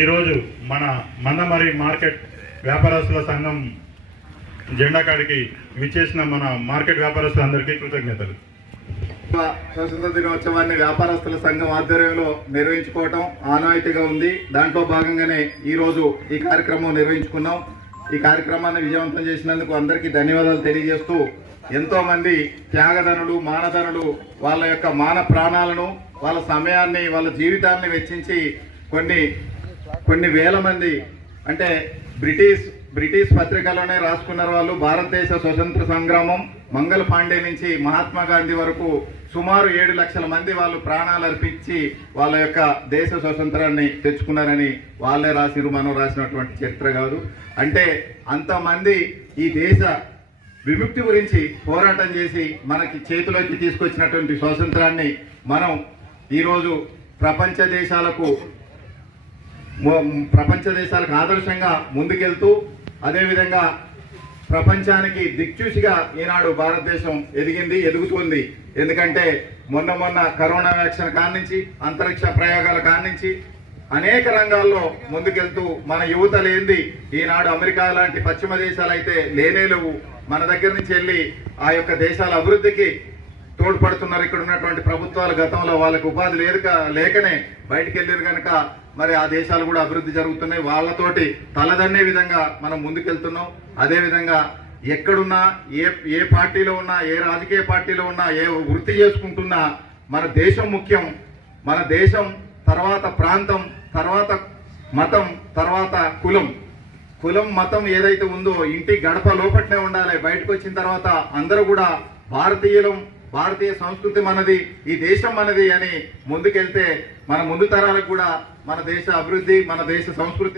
ఈరోజు మన మందమరి మార్కెట్ వ్యాపారస్తుల సంఘం జెండా కాడికి విచ్చేసిన మన మార్కెట్ వ్యాపారస్తులందరికీ కృతజ్ఞతలు. స్వతంత్ర దినోత్సవాన్ని వ్యాపారస్తుల సంఘం ఆధ్వర్యంలో నిర్వహించుకోవటం ఆనవాయితీగా ఉంది. దాంట్లో భాగంగానే ఈరోజు ఈ కార్యక్రమం నిర్వహించుకున్నాం. ఈ కార్యక్రమాన్ని విజయవంతం చేసినందుకు అందరికీ ధన్యవాదాలు తెలియజేస్తూ, ఎంతో మంది త్యాగధనులు, మానధనులు వాళ్ళ యొక్క మాన ప్రాణాలను, వాళ్ళ సమయాన్ని, వాళ్ళ జీవితాన్ని వెచ్చించి కొన్ని వేల మంది, అంటే బ్రిటిష్ పత్రికలోనే రాసుకున్నారు వాళ్ళు. భారతదేశ స్వతంత్ర సంగ్రామం మంగళ పాండే నుంచి మహాత్మా గాంధీ వరకు సుమారు 7 లక్షల మంది వాళ్ళు ప్రాణాలు అర్పించి వాళ్ళ యొక్క దేశ స్వతంత్రాన్ని తెచ్చుకున్నారని వాళ్ళే రాసిరు, మనం రాసినటువంటి చరిత్ర కాదు. అంటే అంతమంది ఈ దేశ విముక్తి గురించి పోరాటం చేసి మనకి చేతిలోకి తీసుకొచ్చినటువంటి స్వాతంత్రాన్ని మనం ఈరోజు ప్రపంచ దేశాలకు ఆదర్శంగా ముందుకెళ్తూ, అదేవిధంగా ప్రపంచానికి దిక్చూసిగా ఈనాడు భారతదేశం ఎదుగుతుంది. ఎందుకంటే మొన్న కరోనా వ్యాక్సిన్ కానించి, అంతరిక్ష ప్రయోగాల కానించి అనేక రంగాల్లో ముందుకెళ్తూ మన యువత లేనిది ఈనాడు అమెరికా లాంటి పశ్చిమ దేశాలు అయితే లేనేలేవు. మన దగ్గర నుంచి వెళ్ళి ఆ యొక్క దేశాల అభివృద్ధికి తోడ్పడుతున్నారు. ఇక్కడ ఉన్నటువంటి ప్రభుత్వాలు గతంలో వాళ్ళకు ఉపాధి లేకనే బయటికి వెళ్ళారు కనుక మరి ఆ దేశాలు కూడా అభివృద్ధి జరుగుతున్నాయి. వాళ్ళతోటి తలదన్నే విధంగా మనం ముందుకెళ్తున్నాం. అదేవిధంగా ఎక్కడున్నా, ఏ పార్టీలో ఉన్నా, ఏ రాజకీయ పార్టీలో ఉన్నా, ఏ వృత్తి చేసుకుంటున్నా మన దేశం ముఖ్యం. మన దేశం తర్వాత ప్రాంతం, తర్వాత మతం, తర్వాత కులం మతం ఏదైతే ఉందో ఇంటి గడప లోపట్నే ఉండాలి. బయటకు వచ్చిన తర్వాత అందరూ కూడా భారతీయ సంస్కృతి మనది, ఈ దేశం మనది అని ముందుకెళ్తే మన ముందు తరాలకు కూడా మన దేశ అభివృద్ధి, మన దేశ సంస్కృతి